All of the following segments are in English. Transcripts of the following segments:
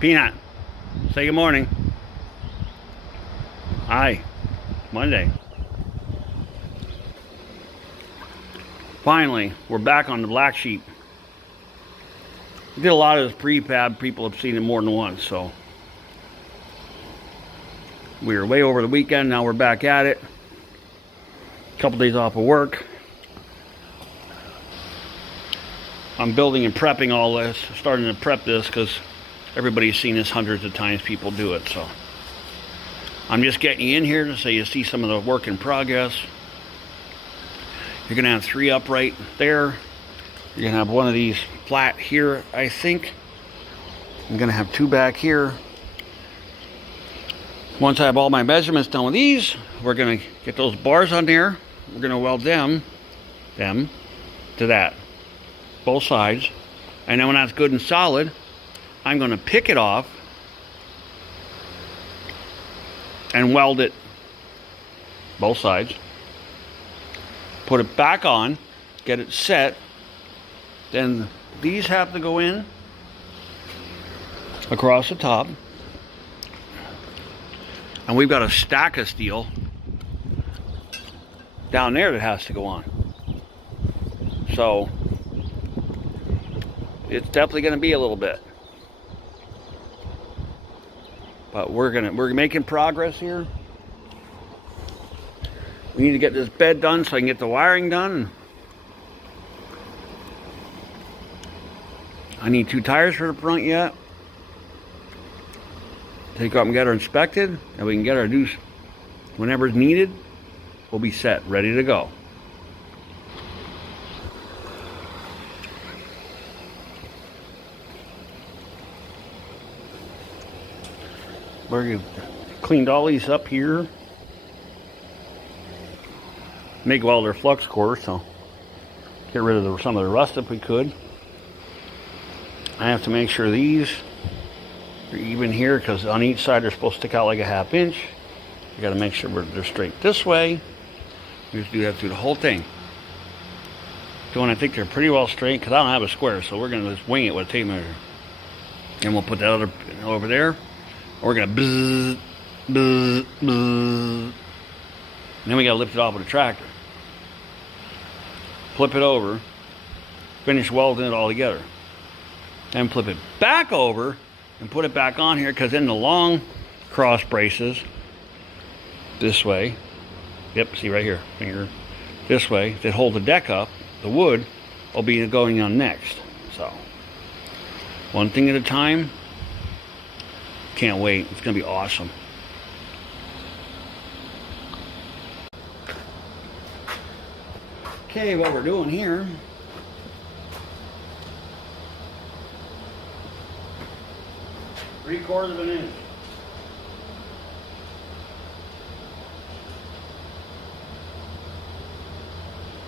Peanut, say good morning. Hi, Monday. Finally, we're back on the black sheep. We did a lot of this prefab. People have seen it more than once, so we were way over the weekend. Now we're back at it. A couple days off of work. I'm building and prepping all this, starting to prep this because everybody's seen this hundreds of times. People do it, so I'm just getting you in here so you see some of the work in progress. You're gonna have 3 upright there. You're gonna have one of these flat here, I think. I'm gonna have 2 back here. Once I have all my measurements done with these, we're gonna get those bars on there. We're gonna weld them to that, both sides. And then when that's good and solid, I'm gonna pick it off and weld it both sides. Put it back on, get it set. Then these have to go in across the top. And we've got a stack of steel down there that has to go on. So it's definitely going to be a little bit. But we're making progress here. We need to get this bed done so I can get the wiring done. I need 2 tires for the front yet. Take up and get her inspected, and we can get our deuce whenever it's needed. We'll be set, ready to go. We've cleaned all these up here. MIG welder flux core, so get rid of some of the rust if we could. I have to make sure these are even here because on each side they're supposed to stick out like a 1/2 inch. You got to make sure they're straight this way. We just do that through the whole thing. So when I think they're pretty well straight, because I don't have a square, so we're going to just wing it with a tape measure. And we'll put that other over there. We're going to bzz, bzz, bzz. And then we got to lift it off with a tractor. Flip it over. Finish welding it all together. And flip it back over and put it back on here, because in the long cross braces, this way, yep, see right here, finger, this way, that hold the deck up, the wood will be going on next. So, one thing at a time. Can't wait. It's going to be awesome. Okay, what we're doing here, ¾ of an inch.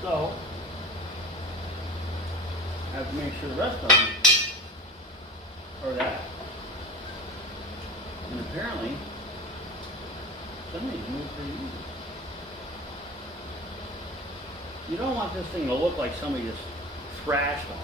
So, I have to make sure the rest of them are that. And apparently, some of these move pretty easy. You don't want this thing to look like somebody just thrashed on it.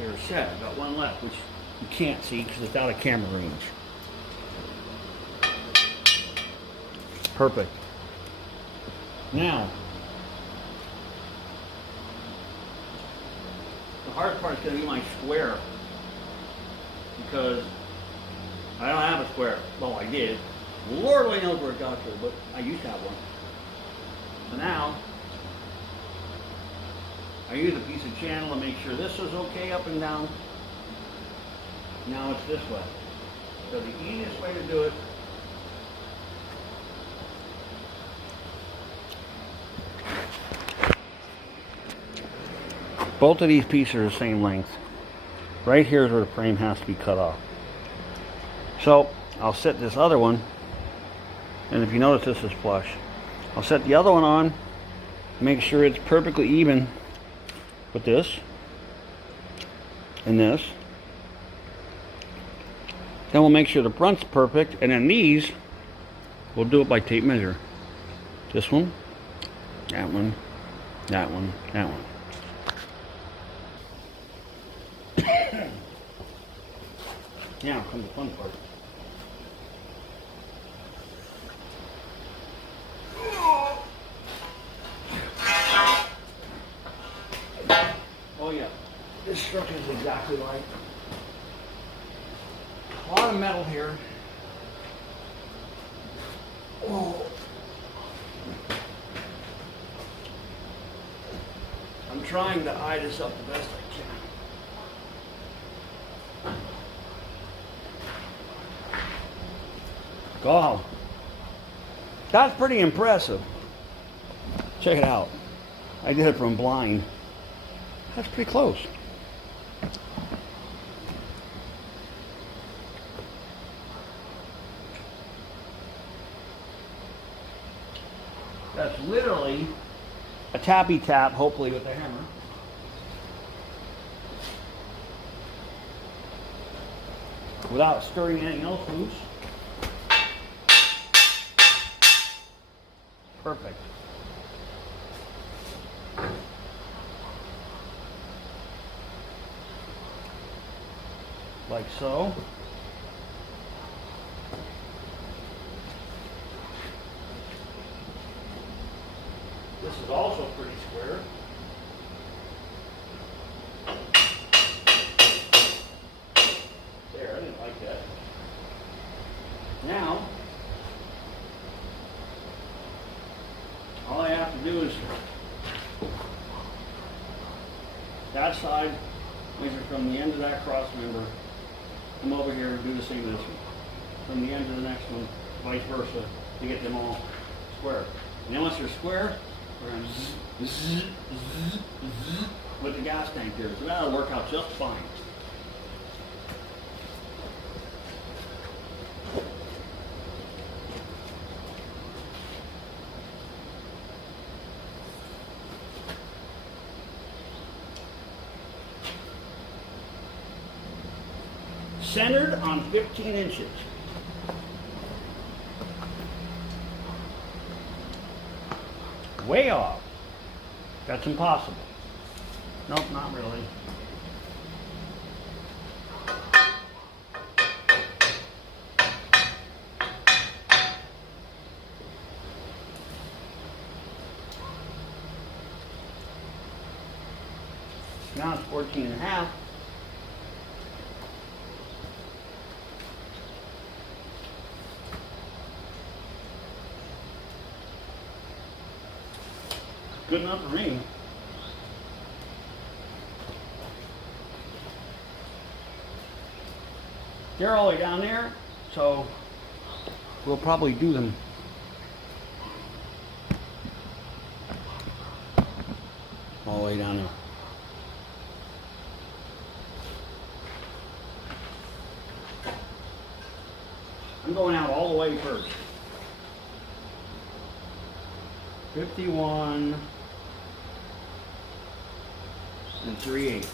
They're set. I've got one left, which you can't see because it's out of camera range. Perfect. Now, the hard part is going to be my square, because I don't have a square. Well, I did. Lord only knows where it got to, but I used to have one. So now, I use a piece of channel to make sure this is okay up and down. Now it's this way. So the easiest way to do it, both of these pieces are the same length. Right here is where the frame has to be cut off. So I'll set this other one, and if you notice this is flush. I'll set the other one on, make sure it's perfectly even with this and this. Then we'll make sure the front's perfect, and then these, we'll do it by tape measure. This one, that one, that one, that one. Now comes the fun part. Oh yeah, this structure is exactly right. A lot of metal here. Oh. I'm trying to eye this up the best I can. Wow, that's pretty impressive. Check it out. I did it from blind. That's pretty close. That's literally a tappy tap, hopefully with a hammer. Without stirring anything else loose. Perfect. Like so. This is also pretty square. There, I didn't like that. Now, all I have to do is that side, measure from the end of that cross member, come over here and do the same as this one. From the end to the next one, vice versa, to get them all square. And then once they're square, we're going to zzz, zzz, zzz, with the gas tank there. So that'll work out just fine. Centered on 15 inches. Way off. That's impossible. Nope, not really. Now it's 14 and a half. Good enough for me. They're all the way down there, so we'll probably do them all the way down there. I'm going out all the way first. 51 and 3/8.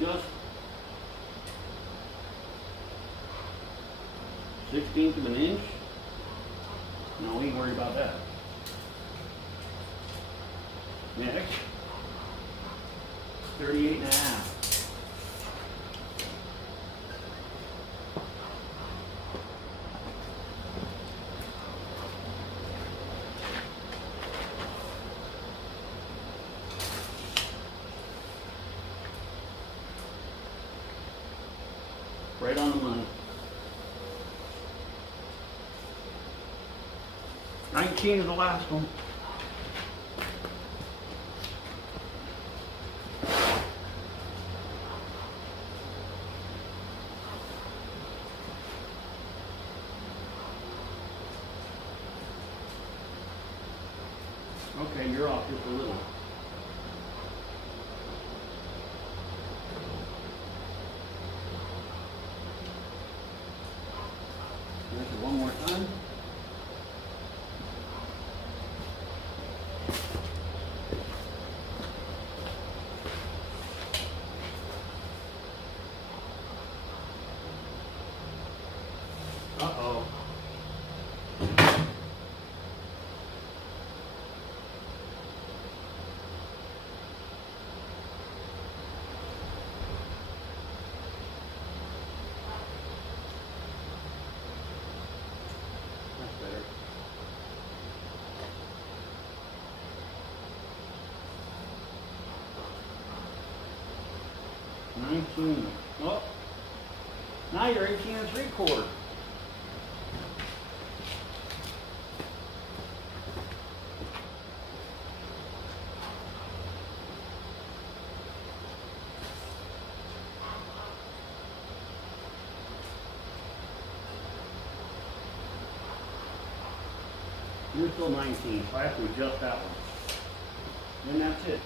Just 1/16 of an inch. No, we ain't worried about that. Next, 38 and a half. Right on the money. 19 is the last one. Okay, you're off just a little. more time. Uh-oh. That's better. 19. Oh, now you're 18 and 3/4. You're still 19, so I have to adjust that one. And that's it.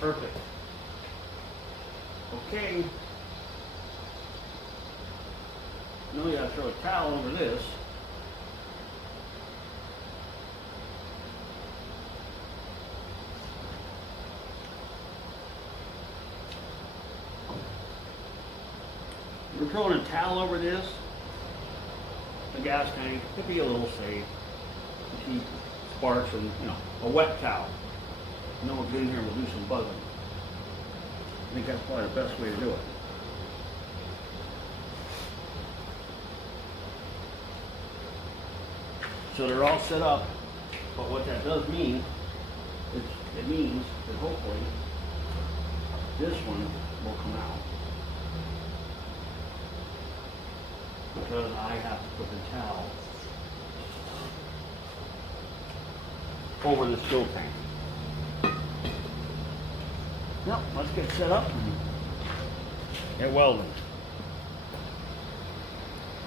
Perfect. Okay. Now you gotta throw a towel over this. We're throwing a towel over this. The gas tank could be a little safe. Keep sparks and, you know, a wet towel. No one get in here will do some buzzing. I think that's probably the best way to do it. So they're all set up, but what that does mean is it means that hopefully this one will come out. Because I have to put the towel over the stove tank. Yep, let's get set up and get welding.